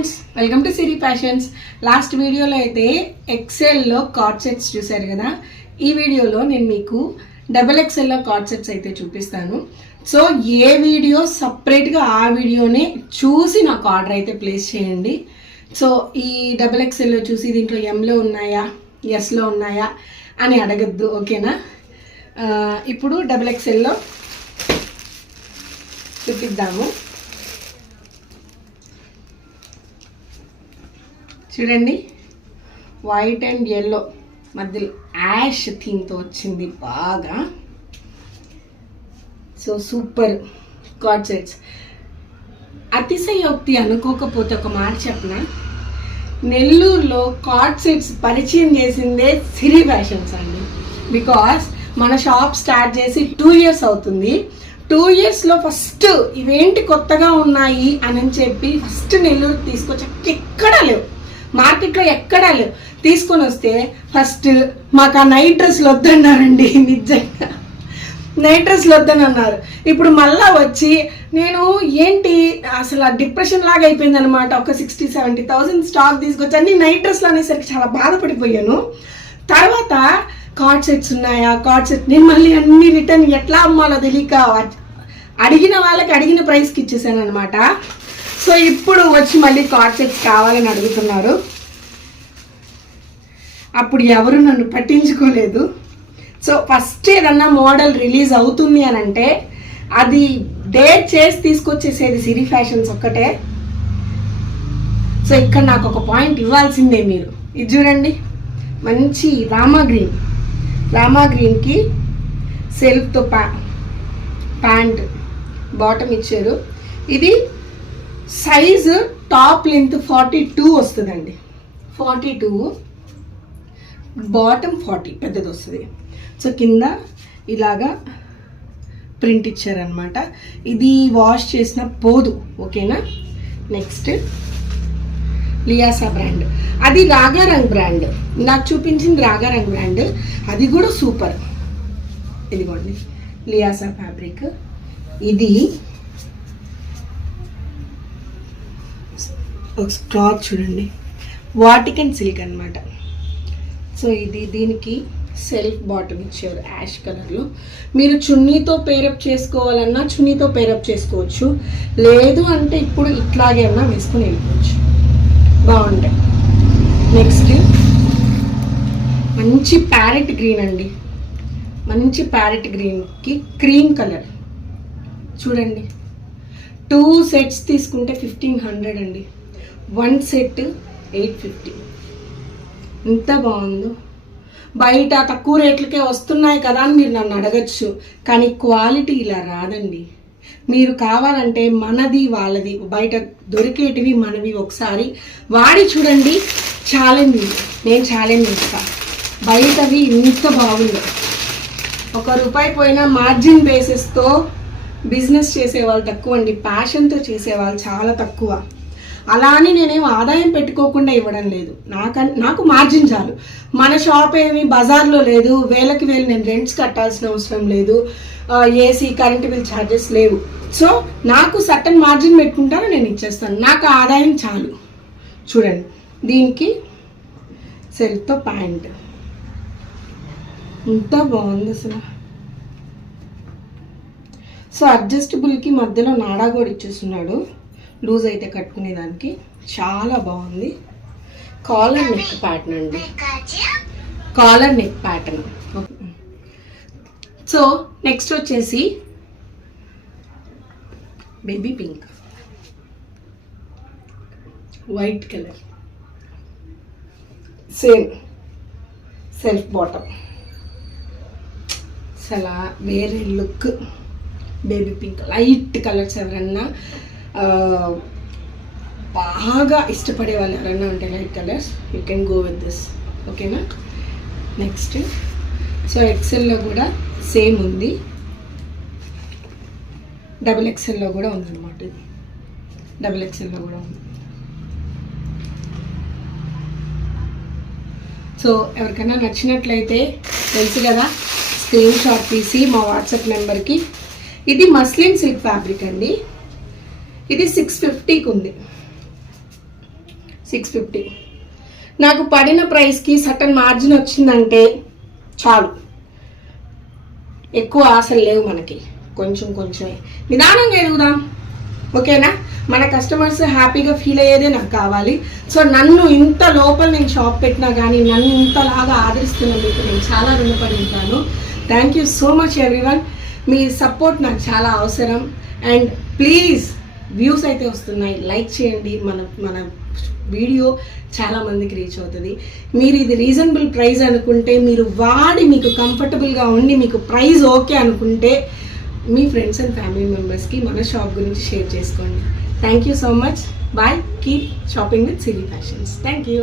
Friends, welcome to Siri fashions. Last వీడియోలో అయితే ఎక్సెల్లో card sets చూశారు కదా. ఈ వీడియోలో నేను మీకు XXL కార్డ్ సెట్స్ అయితే చూపిస్తాను. సో ఏ వీడియో సపరేట్గా ఆ వీడియోనే చూసి నాకు ఆర్డర్ అయితే ప్లేస్ చేయండి. సో ఈ XXL చూసి దీంట్లో ఎంలో ఉన్నాయా ఎస్లో ఉన్నాయా అని అడగద్దు, ఓకేనా. ఇప్పుడు XXL చూపిద్దాము. చూడండి, వైట్ అండ్ ఎల్లో మధ్యలో యాష్ థీమ్తో వచ్చింది బాగా. So super card sets. అతిశయోక్తి అనుకోకపోతే ఒక మాట చెప్పిన, నెల్లూరులో కార్డ్ సెట్స్ పరిచయం చేసిందే సిరి ఫ్యాషన్స్ అండి. బికాస్ మన షాప్ స్టార్ట్ చేసి 2 years అవుతుంది. 2 yearsలో ఫస్ట్ ఇవేంటి కొత్తగా ఉన్నాయి అని చెప్పి ఫస్ట్ నెల్లూరు తీసుకొచ్చాక ఎక్కడా లేవు, మార్కెట్లో ఎక్కడా లేవు. తీసుకొని వస్తే ఫస్ట్ మాకు ఆ నైట్ డ్రెస్లు వద్దన్నారండి. నిజంగా నైట్ డ్రెస్లు వద్దని అన్నారు. ఇప్పుడు మళ్ళా వచ్చి నేను ఏంటి అసలు డిప్రెషన్ లాగా అయిపోయింది అనమాట. ఒక 60-70,000 స్టాక్ తీసుకొచ్చి అన్ని నైట్ డ్రెస్లు అనేసరికి చాలా బాధపడిపోయాను. తర్వాత కార్డ్ సెట్స్ ఉన్నాయా, కార్డ్ సెట్ నేను మళ్ళీ అన్ని రిటర్న్ ఎట్లా అమ్మాలో తెలియక అడిగిన వాళ్ళకి అడిగిన ప్రైస్కి ఇచ్చేసాను అనమాట. సో ఇప్పుడు వచ్చి మళ్ళీ కార్డ్ సెట్స్ కావాలని అడుగుతున్నారు. అప్పుడు ఎవరు నన్ను పట్టించుకోలేదు. సో ఫస్ట్ ఏదన్నా మోడల్ రిలీజ్ అవుతుంది అని అంటే అది డేట్ చేసి తీసుకొచ్చేసేది సిరి ఫ్యాషన్స్ ఒక్కటే. సో ఇక్కడ నాకు ఒక పాయింట్ ఇవ్వాల్సిందే మీరు. ఇది చూడండి, మంచి రామా గ్రీన్కి సెల్ఫ్తో ప్యాంట్ బాటమ్ ఇచ్చారు. ఇది సైజు టాప్ లెంత్ 42 వస్తుందండి. 42, బాటమ్ 40 పెద్దది వస్తుంది. సో కింద ఇలాగా ప్రింట్ ఇచ్చారనమాట. ఇది వాష్ చేసిన పోదు, ఓకేనా. నెక్స్ట్ లియాసా బ్రాండ్, అది రాగారంగ్ బ్రాండ్. నాకు చూపించింది రాగారంగ్ బ్రాండ్, అది కూడా సూపర్. ఇదిగోండి లియాసా ఫ్యాబ్రిక్. ఇది క్లాత్ చూడండి, వాటికన్ సిల్క్ అనమాట. సో ఇది దీనికి సెల్ఫ్ బాటమ్ ఇచ్చారు యాష్ కలర్లో. మీరు చున్నీతో పేరప్ చేసుకోవాలన్నా చున్నీతో పేరప్ చేసుకోవచ్చు, లేదు అంటే ఇప్పుడు ఇట్లాగే అన్నా వేసుకొని వెళ్ళిపోవచ్చు, బాగుంటాయి. నెక్స్ట్ మంచి ప్యారెట్ గ్రీన్ అండి, మంచి ప్యారెట్ గ్రీన్కి క్రీమ్ కలర్ చూడండి. 2 sets తీసుకుంటే 1500 అండి, 1 set 850. ఎంత బాగుందో. బయట తక్కువ రేట్లకే వస్తున్నాయి కదా అని మీరు నన్ను అడగచ్చు, కానీ క్వాలిటీ ఇలా రాదండి. మీరు కావాలంటే మనది వాళ్ళది బయట దొరికేటివి మనవి ఒకసారి వాడి చూడండి. నేను ఛాలెంజ్ ఇస్తాను. బయటవి ఇంత బాగుందో. ₹1 పోయినా మార్జిన్ బేసిస్తో బిజినెస్ చేసేవాళ్ళు తక్కువ అండి, ప్యాషన్తో చేసేవాళ్ళు చాలా తక్కువ. అలా అని నేనేం ఆదాయం పెట్టుకోకుండా ఇవ్వడం లేదు, నాకు మార్జిన్ చాలు. మన షాప్ ఏమి బజార్లో లేదు, వేలకి వేలు నేను రెంట్స్ కట్టాల్సిన అవసరం లేదు, ఏసీ కరెంట్ బిల్ ఛార్జెస్ లేవు. సో నాకు సర్టన్ మార్జిన్ పెట్టుకుంటాను, నేను ఇచ్చేస్తాను, నాకు ఆదాయం చాలు. చూడండి, దీనికి సెల్ఫ్తో ప్యాంట్ ఎంత బాగుంది అసలు. సో అడ్జస్టబుల్కి మధ్యలో నాడా కూడా ఇచ్చేస్తున్నాడు, లూజ్ అయితే కట్టుకునేదానికి చాలా బాగుంది. కాలర్ నెక్ ప్యాటర్న్ అండి, collar neck pattern. So next వచ్చేసి baby pink, white colour, same self bottom. అసలు వేరే look. Baby pink, light colours ఎవరన్నా బాగా ఇష్టపడే వాళ్ళు ఎవరన్నా ఉంటే light colours, you can go with this, ఓకేనా. నెక్స్ట్ సో XLలో కూడా సేమ్ ఉంది, XXLలో కూడా ఉందన్నమాట. ఇది XXLలో కూడా ఉంది. సో ఎవరికైనా నచ్చినట్లయితే తెలుసు కదా, స్క్రీన్ షాట్ తీసి మా వాట్సాప్ నెంబర్కి. ఇది మస్లిన్ సిల్క్ ఫ్యాబ్రిక్ అండి, ఇది 650కి ఉంది. 650. నాకు పడిన ప్రైస్కి సటన్ మార్జిన్ వచ్చిందంటే చాలు, ఎక్కువ ఆశలు లేవు మనకి, కొంచెం కొంచెమే నిదానంగా ఎదుగుదాం. ఓకేనా? మన కస్టమర్స్ హ్యాపీగా ఫీల్ అయ్యేదే నాకు కావాలి. సో నన్ను ఇంత లోపల నేను షాప్ పెట్టినా కానీ నన్ను ఇంతలాగా ఆదరిస్తున్నందుకు నేను చాలా రుణపడి ఉంటాను. Thank you so much everyone. Me support నాకు చాలా అవసరం. అండ్ ప్లీజ్, వ్యూస్ అయితే వస్తున్నాయి, లైక్ చేయండి. మన వీడియో చాలా మందికి రీచ్ అవుతుంది. మీరు ఇది రీజనబుల్ ప్రైస్ అనుకుంటే, మీరు వాడి మీకు కంఫర్టబుల్గా ఉండి మీకు ప్రైస్ ఓకే అనుకుంటే మీ ఫ్రెండ్స్ అండ్ ఫ్యామిలీ మెంబర్స్కి మన షాప్ గురించి షేర్ చేసుకోండి. Thank you so much. Bye. Keep shopping with Siri fashions. Thank you.